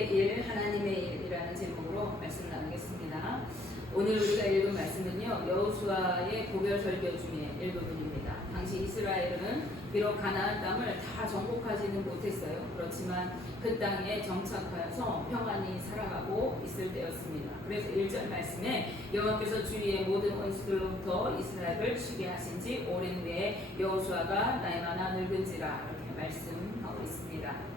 내 일, 하나님의 일이라는 제목으로 말씀을 나누겠습니다. 오늘 우리가 읽은 말씀은요, 여호수아의 고별 설교 중에 일부분입니다. 당시 이스라엘은 비록 가나안 땅을 다 정복하지는 못했어요. 그렇지만 그 땅에 정착하여서 평안히 살아가고 있을 때였습니다. 그래서 1절 말씀에 여호와께서 주위의 모든 원수들로부터 이스라엘을 치게 하신 지 오랜 후에 여호수아가 나이 많아 늙은지라 이렇게 말씀하고 있습니다.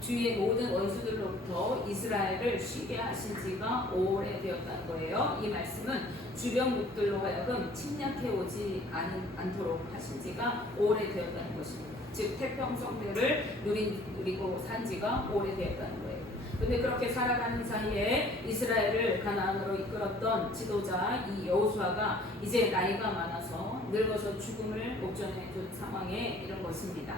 주위의 모든 원수들로부터 이스라엘을 쉬게 하신 지가 오래되었다는 거예요. 이 말씀은 주변국들로 하여금 침략해 오지 않도록 하신 지가 오래되었다는 것입니다. 즉 태평성대를 누리고 산 지가 오래되었다는 거예요. 근데 그렇게 살아가는 사이에 이스라엘을 가나안으로 이끌었던 지도자 이 여호수아가 이제 나이가 많아서 늙어서 죽음을 목전에 둔 상황에 이른 것입니다.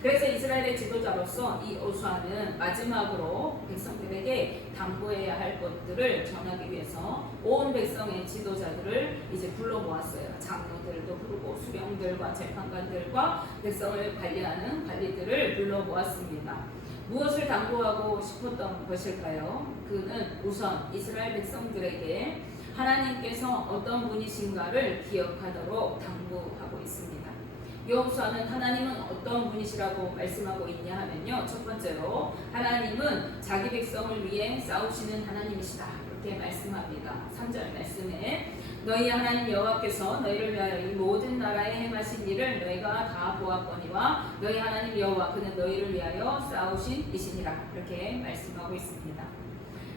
그래서 이스라엘의 지도자로서 이 여호수아는 마지막으로 백성들에게 당부해야 할 것들을 전하기 위해서 온 백성의 지도자들을 이제 불러 모았어요. 장로들도 부르고 수령들과 재판관들과 백성을 관리하는 관리들을 불러 모았습니다. 무엇을 당부하고 싶었던 것일까요? 그는 우선 이스라엘 백성들에게 하나님께서 어떤 분이신가를 기억하도록 당부하고 있습니다. 여호수아는 하나님은 어떤 분이시라고 말씀하고 있냐 하면요, 첫 번째로 하나님은 자기 백성을 위해 싸우시는 하나님이시다 이렇게 말씀합니다. 3절 말씀에 너희 하나님 여호와께서 너희를 위하여 이 모든 나라에 행하신 일을 너희가 다 보았거니와 너희 하나님 여호와 그는 너희를 위하여 싸우신 이시니라 이렇게 말씀하고 있습니다.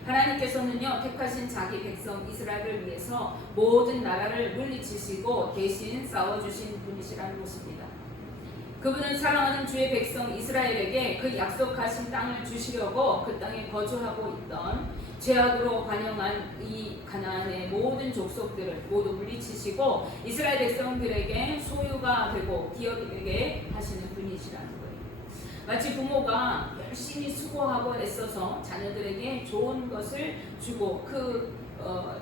하나님께서는요, 택하신 자기 백성 이스라엘을 위해서 모든 나라를 물리치시고 대신 싸워주신 분이시라는 것입니다. 그분은 사랑하는 주의 백성 이스라엘에게 그 약속하신 땅을 주시려고 그 땅에 거주하고 있던 죄악으로 관영한 이 가나안의 모든 족속들을 모두 물리치시고 이스라엘 백성들에게 소유가 되고 기업이 되게 하시는 분이시라는 거예요. 마치 부모가 열심히 수고하고 애써서 자녀들에게 좋은 것을 주고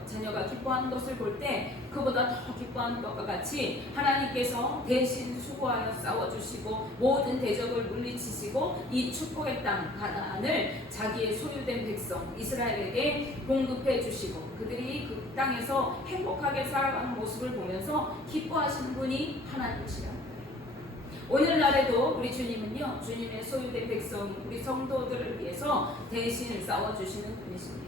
자녀가 기뻐하는 것을 볼 때 그보다 더 기뻐하는 것과 같이 하나님께서 대신 수고하여 싸워주시고 모든 대적을 물리치시고 이 축복의 땅 가나안을 자기의 소유된 백성 이스라엘에게 공급해 주시고 그들이 그 땅에서 행복하게 살아가는 모습을 보면서 기뻐하시는 분이 하나님이시라. 오늘날에도 우리 주님은요, 주님의 소유된 백성, 우리 성도들을 위해서 대신 싸워주시는 분이십니다.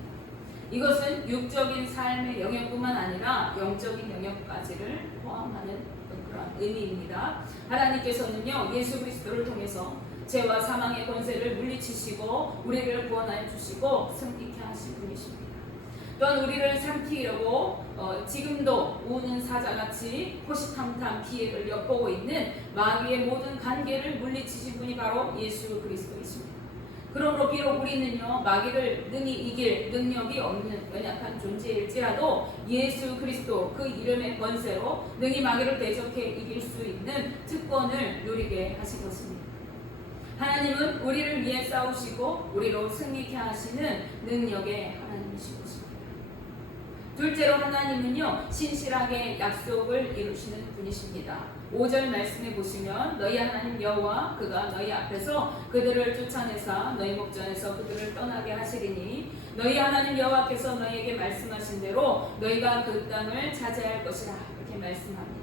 이것은 육적인 삶의 영역뿐만 아니라 영적인 영역까지를 포함하는 그런 의미입니다. 하나님께서는요, 예수 그리스도를 통해서 죄와 사망의 권세를 물리치시고 우리를 구원하여 주시고 승리케 하신 분이십니다. 또한 우리를 삼키려고 지금도 우는 사자같이 호시탐탐 기회를 엿보고 있는 마귀의 모든 관계를 물리치신 분이 바로 예수 그리스도이십니다. 그러므로 비록 우리는요, 마귀를 능히 이길 능력이 없는 연약한 존재일지라도 예수 그리스도 그 이름의 권세로 능히 마귀를 대적해 이길 수 있는 특권을 누리게 하신 것입니다. 하나님은 우리를 위해 싸우시고 우리로 승리케 하시는 능력의 하나님이신 것입니다. 둘째로 하나님은요, 신실하게 약속을 이루시는 분이십니다. 5절 말씀에 보시면 너희 하나님 여호와 그가 너희 앞에서 그들을 쫓아내사 너희 목전에서 그들을 떠나게 하시리니 너희 하나님 여호와께서 너희에게 말씀하신 대로 너희가 그 땅을 차지할 것이라 이렇게 말씀합니다.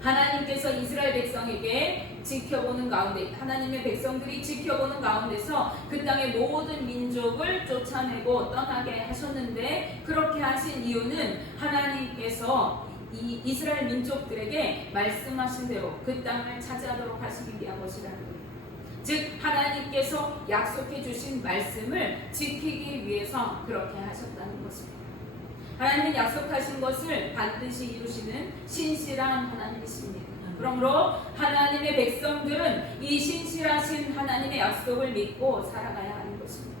하나님께서 이스라엘 백성에게 지켜보는 가운데 하나님의 백성들이 지켜보는 가운데서 그 땅의 모든 민족을 쫓아내고 떠나게 하셨는데 그렇게 하신 이유는 하나님께서 이 이스라엘 민족들에게 말씀하신 대로 그 땅을 차지하도록 하시기 위한 것이라는 거예요. 즉 하나님께서 약속해 주신 말씀을 지키기 위해서 그렇게 하셨다는 것입니다. 하나님은 약속하신 것을 반드시 이루시는 신실한 하나님이십니다. 그러므로 하나님의 백성들은 이 신실하신 하나님의 약속을 믿고 살아가야 하는 것입니다.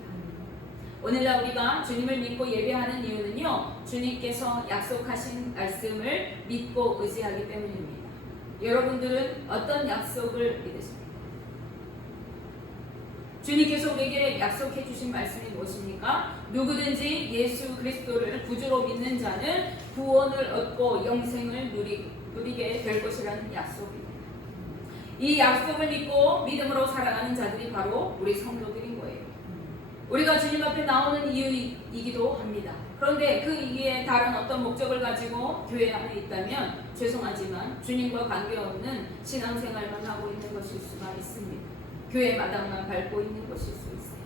오늘날 우리가 주님을 믿고 예배하는 이유는요, 주님께서 약속하신 말씀을 믿고 의지하기 때문입니다. 여러분들은 어떤 약속을 믿으십니까? 주님께서 우리에게 약속해 주신 말씀이 무엇입니까? 누구든지 예수 그리스도를 구주로 믿는 자는 구원을 얻고 영생을 누리게 될 것이라는 약속입니다. 이 약속을 믿고 믿음으로 살아가는 자들이 바로 우리 성도들인 거예요. 우리가 주님 앞에 나오는 이유이기도 합니다. 그런데 그 이후에 다른 어떤 목적을 가지고 교회 안에 있다면 죄송하지만 주님과 관계없는 신앙생활만 하고 있는 것일 수가 있습니다. 교회 마당만 밟고 있는 것일 수 있어요.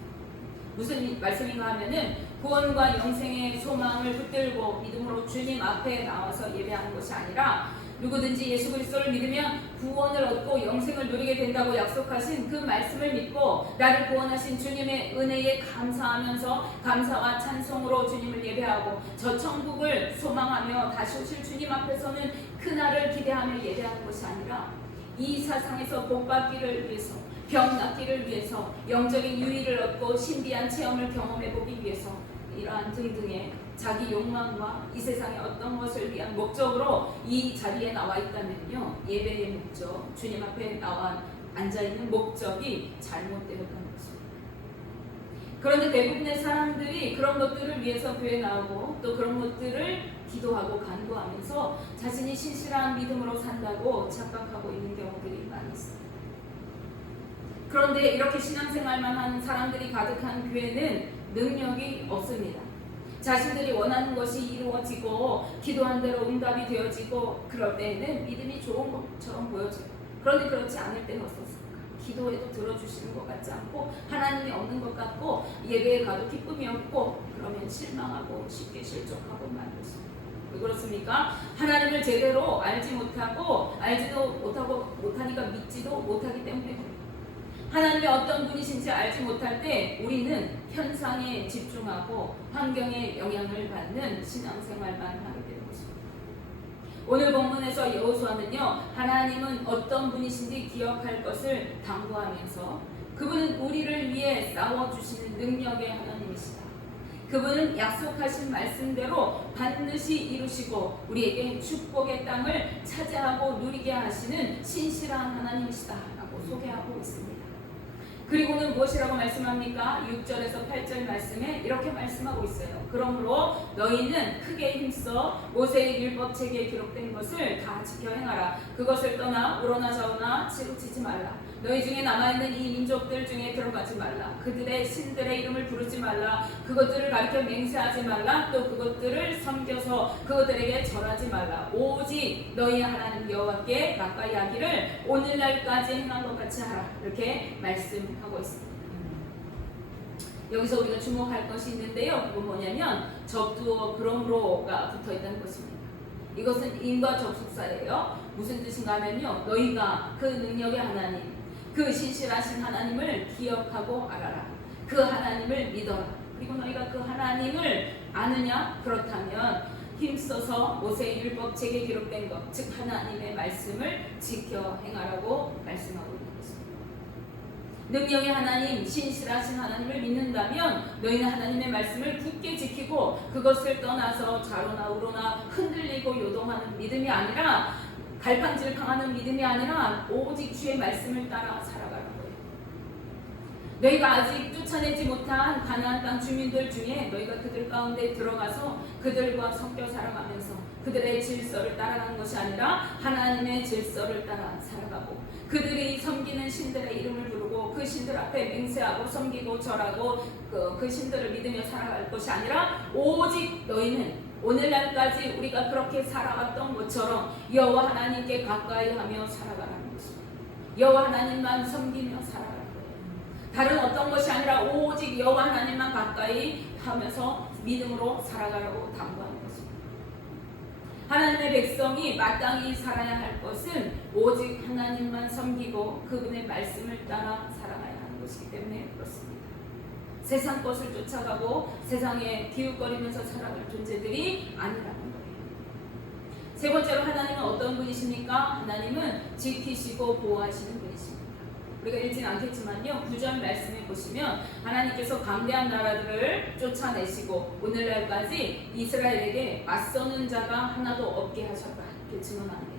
무슨 말씀인가 하면은 구원과 영생의 소망을 붙들고 믿음으로 주님 앞에 나와서 예배하는 것이 아니라 누구든지 예수 그리스도를 믿으면 구원을 얻고 영생을 누리게 된다고 약속하신 그 말씀을 믿고 나를 구원하신 주님의 은혜에 감사하면서 감사와 찬송으로 주님을 예배하고 저 천국을 소망하며 다시 오실 주님 앞에서는 그날을 기대하며 예배하는 것이 아니라 이 세상에서 복받기를 위해서 병 낫기를 위해서 영적인 유의를 얻고 신비한 체험을 경험해보기 위해서 이러한 등등의 자기 욕망과 이 세상의 어떤 것을 위한 목적으로 이 자리에 나와 있다면요, 예배의 목적, 주님 앞에 나와 앉아있는 목적이 잘못되었다는 것입니다. 그런데 대부분의 사람들이 그런 것들을 위해서 교회에 나오고 또 그런 것들을 기도하고 간구하면서 자신이 신실한 믿음으로 산다고 착각하고 있는 경우들이 많이 있습니다. 그런데 이렇게 신앙생활만 하는 사람들이 가득한 교회는 능력이 없습니다. 자신들이 원하는 것이 이루어지고 기도한 대로 응답이 되어지고 그럴 때에는 믿음이 좋은 것처럼 보여져요. 그런데 그렇지 않을 때는 어떻습니까? 기도해도 들어주시는 것 같지 않고 하나님이 없는 것 같고 예배에 가도 기쁨이 없고 그러면 실망하고 쉽게 실족하고 마는 것입니다. 왜 그렇습니까? 하나님을 제대로 알지 알지도 못하니까 믿지도 못하기 때문에 그래요. 하나님이 어떤 분이신지 알지 못할 때 우리는 현상에 집중하고 환경에 영향을 받는 신앙생활만 하게 되는 것입니다. 오늘 본문에서 여호수아는요, 하나님은 어떤 분이신지 기억할 것을 당부하면서 그분은 우리를 위해 싸워주시는 능력의 하나님이시다. 그분은 약속하신 말씀대로 반드시 이루시고 우리에게 축복의 땅을 차지하고 누리게 하시는 신실한 하나님이시다 라고 소개하고 있습니다. 그리고는 무엇이라고 말씀합니까? 6절에서 8절 말씀에 이렇게 말씀하고 있어요. 그러므로 너희는 크게 힘써 모세의 율법책에 기록된 것을 다 지켜 행하라. 그것을 떠나 우러나 좌우나 치우치지 말라. 너희 중에 남아있는 이 민족들 중에 들어가지 말라. 그들의 신들의 이름을 부르지 말라. 그것들을 가리켜 맹세하지 말라. 또 그것들을 섬겨서 그것들에게 절하지 말라. 오직 너희 하나님 여호와께 가까이 하기를 오늘날까지 행한 것 같이 하라. 이렇게 말씀하고 있습니다. 여기서 우리가 주목할 것이 있는데요. 그건 뭐냐면 접두어 그러므로가 붙어있다는 것입니다. 이것은 인과 접속사예요. 무슨 뜻인가 하면요, 너희가 그 능력의 하나님, 그 신실하신 하나님을 기억하고 알아라. 그 하나님을 믿어라. 그리고 너희가 그 하나님을 아느냐? 그렇다면 힘써서 모세의 율법책에 기록된 것, 즉 하나님의 말씀을 지켜 행하라고 말씀하고 있는 것입니다. 능력의 하나님, 신실하신 하나님을 믿는다면 너희는 하나님의 말씀을 굳게 지키고 그것을 떠나서 좌로나 우로나 흔들리고 요동하는 믿음이 아니라 갈팡질팡하는 믿음이 아니라 오직 주의 말씀을 따라 살아가는 거예요. 너희가 아직 쫓아내지 못한 가나안 땅 주민들 중에 너희가 그들 가운데 들어가서 그들과 섞여 살아가면서 그들의 질서를 따라가는 것이 아니라 하나님의 질서를 따라 살아가고 그들이 섬기는 신들의 이름을 부르고 그 신들 앞에 맹세하고 섬기고 절하고 그 신들을 믿으며 살아갈 것이 아니라 오직 너희는 오늘날까지 우리가 그렇게 살아왔던 것처럼 여호와 하나님께 가까이 하며 살아가라는 것입니다. 여호와 하나님만 섬기며 살아가는 거예요. 다른 어떤 것이 아니라 오직 여호와 하나님만 가까이 하면서 믿음으로 살아가라고 당부하는 것입니다. 하나님의 백성이 마땅히 살아야 할 것은 오직 하나님만 섬기고 그분의 말씀을 따라 살아가야 하는 것이기 때문에 그렇습니다. 세상 것을 쫓아가고 세상에 기웃거리면서 살아갈 존재들이 아니라는 거예요. 세 번째로 하나님은 어떤 분이십니까? 하나님은 지키시고 보호하시는 분이십니다. 우리가 읽지는 않겠지만요, 9절 말씀에 보시면 하나님께서 강대한 나라들을 쫓아내시고 오늘날까지 이스라엘에게 맞서는 자가 하나도 없게 하셨다. 이렇게 증언합니다.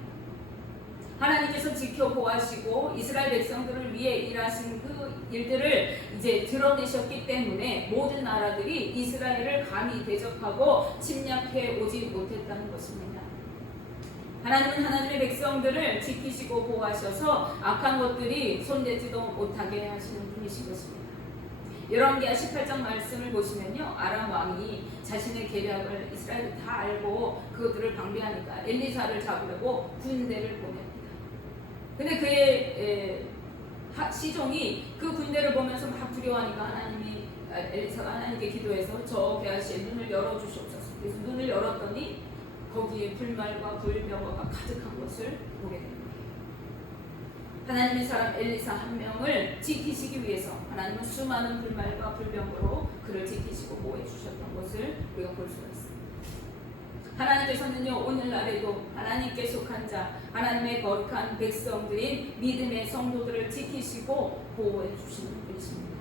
하나님께서 지켜 보호하시고 이스라엘 백성들을 위해 일하신 그 일들을 이제 드러내셨기 때문에 모든 나라들이 이스라엘을 감히 대적하고 침략해 오지 못했다는 것입니다. 하나님은 하나님의 백성들을 지키시고 보호하셔서 악한 것들이 손대지도 못하게 하시는 분이신 것입니다. 열왕기하 18장 말씀을 보시면요, 아람 왕이 자신의 계략을 이스라엘이 다 알고 그것들을 방비하니까 엘리사를 잡으려고 군대를 보냅니다. 근데 그의 시종이 그 군대를 보면서 막 두려워하니까 엘리사가 하나님께 기도해서 저 게하시의 눈을 열어주시옵소서. 그래서 눈을 열었더니 거기에 불말과 불병거가 가득한 것을 보게 됩니다. 하나님의 사람 엘리사 한 명을 지키시기 위해서 하나님은 수많은 불말과 불병거로 그를 지키시고 보호해 주셨던 것을 우리가 볼 수가 있습니다. 하나님께서는요, 오늘날에도 하나님께 속한 자, 하나님의 거룩한 백성들인 믿음의 성도들을 지키시고 보호해 주시는 분이십니다.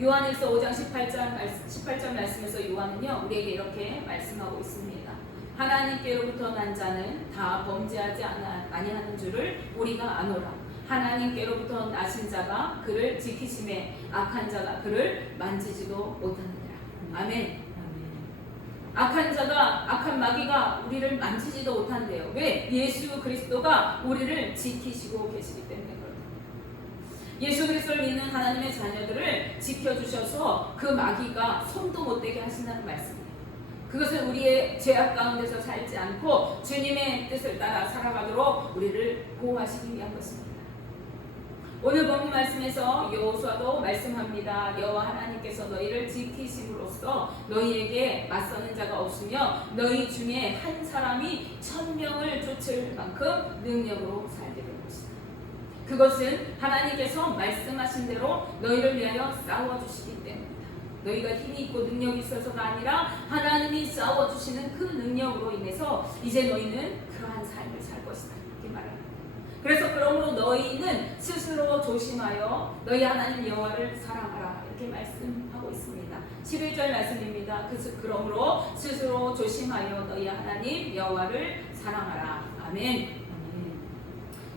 요한일서 5장 18절 말씀에서 요한은요, 우리에게 이렇게 말씀하고 있습니다. 하나님께로부터 난 자는 다 범죄하지 아니하는 줄을 우리가 아노라. 하나님께로부터 나신 자가 그를 지키심에 악한 자가 그를 만지지도 못하느니라. 아멘. 악한 자가, 악한 마귀가 우리를 만지지도 못한대요. 왜? 예수 그리스도가 우리를 지키시고 계시기 때문에 그렇다. 예수 그리스도를 믿는 하나님의 자녀들을 지켜주셔서 그 마귀가 손도 못 대게 하신다는 말씀이에요. 그것은 우리의 죄악 가운데서 살지 않고 주님의 뜻을 따라 살아가도록 우리를 보호하시기 위한 것입니다. 오늘 본문 말씀에서 여호수아도 말씀합니다. 여호와 하나님께서 너희를 지키심으로써 너희에게 맞서는 자가 없으며 너희 중에 한 사람이 1000명을 쫓을 만큼 능력으로 살게 될 것이다. 그것은 하나님께서 말씀하신 대로 너희를 위하여 싸워주시기 때문이다. 너희가 힘이 있고 능력이 있어서가 아니라 하나님이 싸워주시는 그 능력으로 인해서 이제 너희는 그러한 삶을 살 것이다. 이렇게 말합니다. 그래서 그러므로 너희는 스스로 조심하여 너희 하나님 여호와를 사랑하라. 이렇게 말씀하고 있습니다. 11절 말씀입니다. 그러므로 스스로 조심하여 너희 하나님 여호와를 사랑하라. 아멘.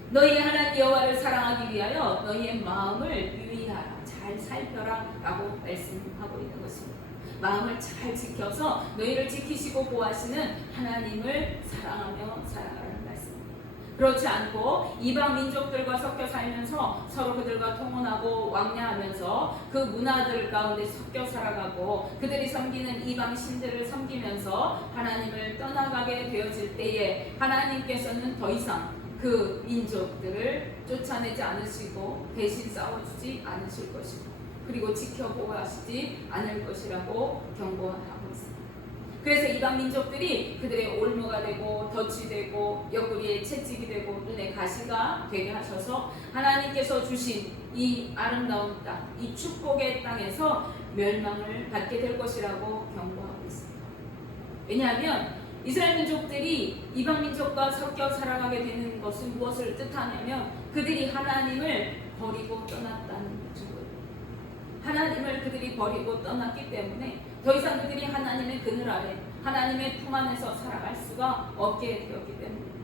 너희 하나님 여호와를 사랑하기 위하여 너희의 마음을 유의하라. 잘 살펴라 라고 말씀하고 있는 것입니다. 마음을 잘 지켜서 너희를 지키시고 보호하시는 하나님을 사랑하며 살아가라는 말씀입니다. 그렇지 않고 이방 민족들과 섞여 살면서 서로 그들과 통혼하고 왕래하면서 그 문화들 가운데 섞여 살아가고 그들이 섬기는 이방 신들을 섬기면서 하나님을 떠나가게 되어질 때에 하나님께서는 더 이상 그 민족들을 쫓아내지 않으시고 대신 싸워주지 않으실 것이고 그리고 지켜보호하시지 않을 것이라고 경고하고 있습니다. 그래서 이방 민족들이 그들의 올무가 되고 덫이 되고 옆구리에 채찍이 되고 눈에 가시가 되게 하셔서 하나님께서 주신 이 아름다운 땅, 이 축복의 땅에서 멸망을 받게 될 것이라고 경고하고 있습니다. 왜냐하면 이스라엘 민족들이 이방 민족과 섞여 살아가게 되는 것은 무엇을 뜻하냐면 그들이 하나님을 버리고 떠났다는 증거입니다. 하나님을 그들이 버리고 떠났기 때문에 더 이상 그들이 하나님의 그늘 아래 하나님의 품 안에서 살아갈 수가 없게 되었기 때문입니다.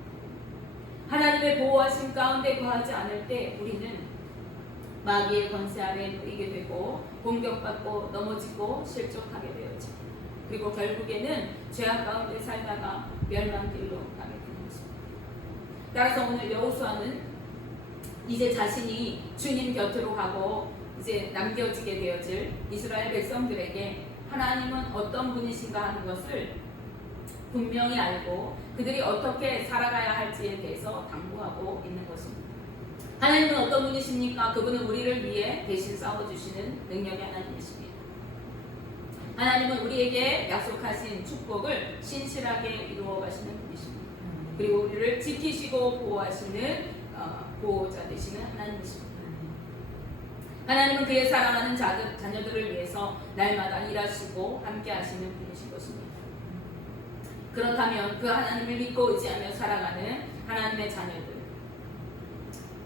하나님의 보호하심 가운데 거하지 않을 때 우리는 마귀의 권세 아래 놓이게 되고 공격받고 넘어지고 실족하게 되었죠. 그리고 결국에는 죄악 가운데 살다가 멸망길로 가게 되는 것입니다. 따라서 오늘 여호수아는 이제 자신이 주님 곁으로 가고 이제 남겨지게 되어질 이스라엘 백성들에게 하나님은 어떤 분이신가 하는 것을 분명히 알고 그들이 어떻게 살아가야 할지에 대해서 당부하고 있는 것입니다. 하나님은 어떤 분이십니까? 그분은 우리를 위해 대신 싸워주시는 능력의 하나님이십니다. 하나님은 우리에게 약속하신 축복을 신실하게 이루어 가시는 분이십니다. 그리고 우리를 지키시고 보호하시는 보호자 되시는 하나님이십니다. 하나님은 그의 사랑하는 자녀들을 위해서 날마다 일하시고 함께 하시는 분이신 것입니다. 그렇다면 그 하나님을 믿고 의지하며 살아가는 하나님의 자녀들,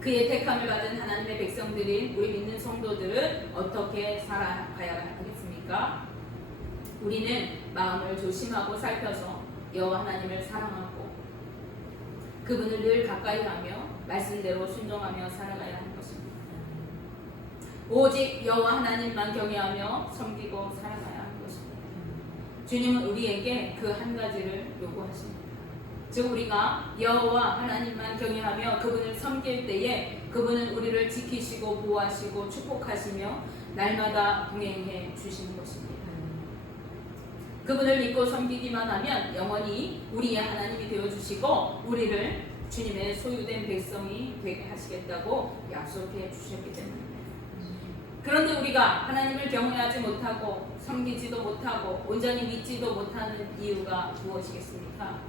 그의 택함을 받은 하나님의 백성들인 우리 믿는 성도들은 어떻게 살아가야 하겠습니까? 우리는 마음을 조심하고 살펴서 여호와 하나님을 사랑하고 그분을 늘 가까이 하며 말씀대로 순종하며 살아가야 하는 것입니다. 오직 여호와 하나님만 경외하며 섬기고 살아가야 하는 것입니다. 주님은 우리에게 그 한 가지를 요구하십니다. 즉 우리가 여호와 하나님만 경외하며 그분을 섬길 때에 그분은 우리를 지키시고 보호하시고 축복하시며 날마다 동행해 주시는 것입니다. 그분을 믿고 섬기기만 하면 영원히 우리의 하나님이 되어주시고 우리를 주님의 소유된 백성이 되게 하시겠다고 약속해 주셨기 때문입니다. 그런데 우리가 하나님을 경외하지 못하고 섬기지도 못하고 온전히 믿지도 못하는 이유가 무엇이겠습니까?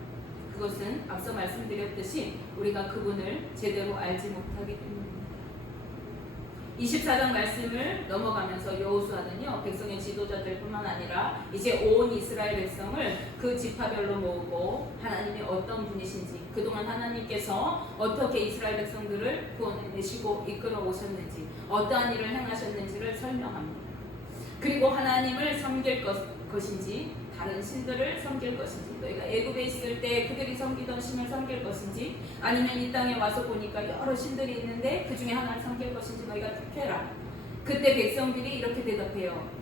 그것은 앞서 말씀드렸듯이 우리가 그분을 제대로 알지 못하기 때문입니다. 24장 말씀을 넘어가면서 여호수아는요, 백성의 지도자들뿐만 아니라 이제 온 이스라엘 백성을 그 지파별로 모으고 하나님이 어떤 분이신지, 그동안 하나님께서 어떻게 이스라엘 백성들을 구원해내시고 이끌어 오셨는지, 어떠한 일을 행하셨는지를 설명합니다. 그리고 하나님을 섬길 것인지 다른 신들을 섬길 것인지, 너희가 애굽에 있을 때 그들이 섬기던 신을 섬길 것인지, 아니면 이 땅에 와서 보니까 여러 신들이 있는데 그 중에 하나를 섬길 것인지 너희가 택해라. 그때 백성들이 이렇게 대답해요.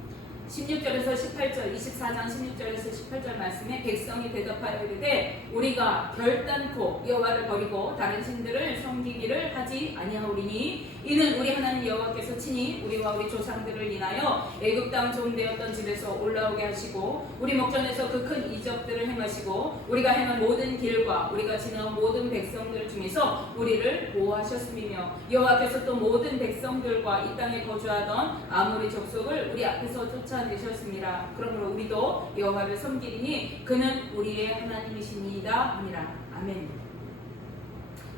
16절에서 18절, 24장 16절에서 18절 말씀에 백성이 대답하여 이르되 우리가 결단코 여호와를 버리고 다른 신들을 섬기기를 하지 아니하오리니 이는 우리 하나님 여호와께서 친히 우리와 우리 조상들을 인하여 애굽 땅 종되었던 집에서 올라오게 하시고 우리 목전에서 그 큰 이적들을 행하시고 우리가 행한 모든 길과 우리가 지나온 모든 백성들 중에서 우리를 보호하셨음이며 여호와께서 또 모든 백성들과 이 땅에 거주하던 아모리 족속을 우리 앞에서 쫓아내셨습니다. 그러므로 우리도 여호와를 섬기리니 그는 우리의 하나님이시니이다 하니라. 아멘.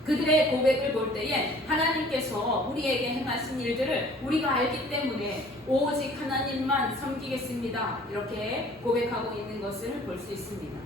그들의 고백을 볼 때에 하나님께서 우리에게 행하신 일들을 우리가 알기 때문에 오직 하나님만 섬기겠습니다. 이렇게 고백하고 있는 것을 볼 수 있습니다.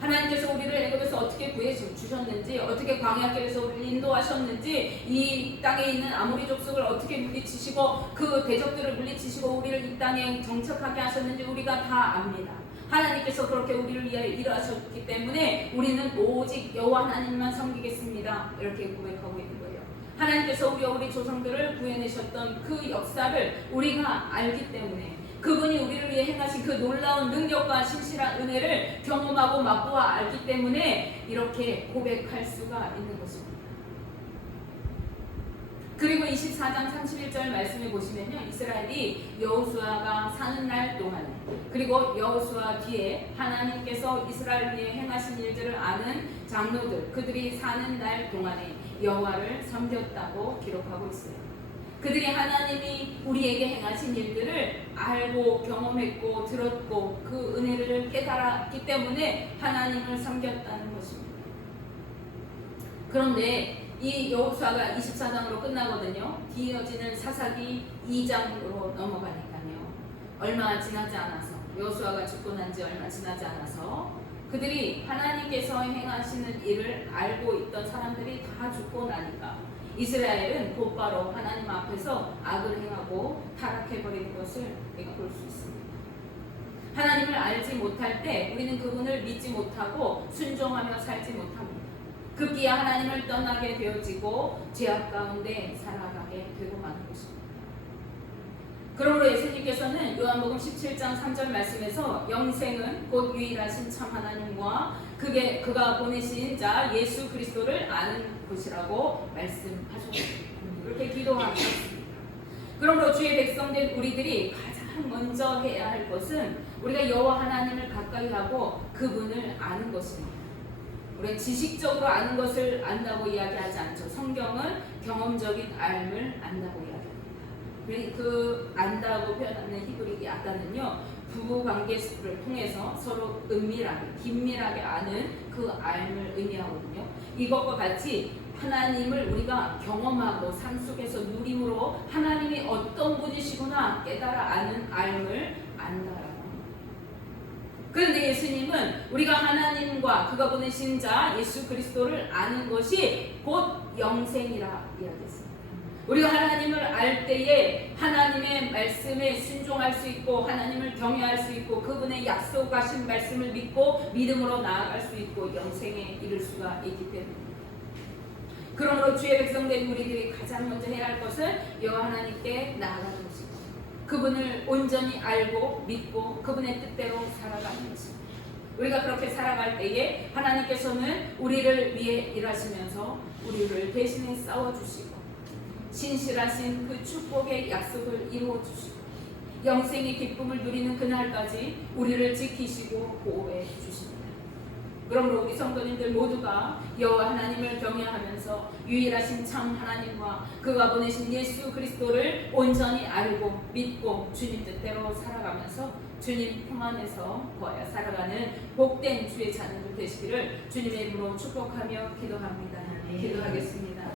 하나님께서 우리를 애굽에서 어떻게 구해 주셨는지, 어떻게 광야길에서 우리를 인도하셨는지, 이 땅에 있는 아모리 족속을 어떻게 물리치시고 그 대적들을 물리치시고 우리를 이 땅에 정착하게 하셨는지 우리가 다 압니다. 하나님께서 그렇게 우리를 위하여 일하셨기 때문에 우리는 오직 여호와 하나님만 섬기겠습니다. 이렇게 고백하고 있는 거예요. 하나님께서 우리 조상들을 구해내셨던 그 역사를 우리가 알기 때문에, 그분이 우리를 위해 행하신 그 놀라운 능력과 신실한 은혜를 경험하고 맛보아 알기 때문에 이렇게 고백할 수가 있는 것입니다. 그리고 24장 31절 말씀에 보시면요, 이스라엘이 여호수아가 사는 날 동안에, 그리고 여호수아 뒤에 하나님께서 이스라엘 위에 행하신 일들을 아는 장로들, 그들이 사는 날 동안에 여호와를 섬겼다고 기록하고 있어요. 그들이 하나님이 우리에게 행하신 일들을 알고 경험했고 들었고 그 은혜를 깨달았기 때문에 하나님을 섬겼다는 것입니다. 그런데 이 여호수아가 24장으로 끝나거든요. 이어지는 사사기 2장으로 넘어가니까요. 얼마 지나지 않아서, 여호수아가 죽고 난 지 얼마 지나지 않아서 그들이 하나님께서 행하시는 일을 알고 있던 사람들이 다 죽고 나니까 이스라엘은 곧바로 하나님 앞에서 악을 행하고 타락해버리는 것을 우리가 볼 수 있습니다. 하나님을 알지 못할 때 우리는 그분을 믿지 못하고 순종하며 살지 못합니다. 급기야 하나님을 떠나게 되어지고 죄악 가운데 살아가게 되고 마는 것입니다. 그러므로 예수님께서는 요한복음 17장 3절 말씀에서 영생은 곧 유일하신 참 하나님과 그가 보내신 자 예수 그리스도를 아는 것이라고 말씀하셨습니다. 그렇게 기도하셨습니다. 그러므로 주의 백성된 우리들이 가장 먼저 해야 할 것은 우리가 여호와 하나님을 가까이 하고 그분을 아는 것입니다. 우리가 지식적으로 아는 것을 안다고 이야기하지 않죠. 성경은 경험적인 알을 안다고 이야기합니다. 그 안다고 표현하는 히브리 약간은요, 부부 관계를 통해서 서로 은밀하게, 긴밀하게 아는 그 알을 의미하거든요. 이것과 같이 하나님을 우리가 경험하고 삶 속에서 누림으로 하나님이 어떤 분이시구나 깨달아 아는 알을 안다라고. 그런데 예수님은 우리가 하나님과 그가 보내신 자 예수 그리스도를 아는 것이 곧 영생이라 이야기했습니다. 우리가 하나님을 알 때에 하나님의 말씀에 순종할 수 있고 하나님을 경외할 수 있고 그분의 약속하신 말씀을 믿고 믿음으로 나아갈 수 있고 영생에 이를 수가 있기 때문입니다. 그러므로 주의 백성된 우리들이 가장 먼저 해야 할 것은 여호와 하나님께 나아가는 것이고 그분을 온전히 알고 믿고 그분의 뜻대로 살아가는 것입니다. 우리가 그렇게 살아갈 때에 하나님께서는 우리를 위해 일하시면서 우리를 대신에 싸워주시고 신실하신 그 축복의 약속을 이루어주시고 영생의 기쁨을 누리는 그날까지 우리를 지키시고 보호해 주십니다. 그러므로 우리 성도님들 모두가 여호와 하나님을 경외하면서 유일하신 참 하나님과 그가 보내신 예수 그리스도를 온전히 알고 믿고 주님 뜻대로 살아가면서 주님 품 안에서 거하여 살아가는 복된 주의 자녀들 되시기를 주님의 이름으로 축복하며 기도합니다. 기도하겠습니다.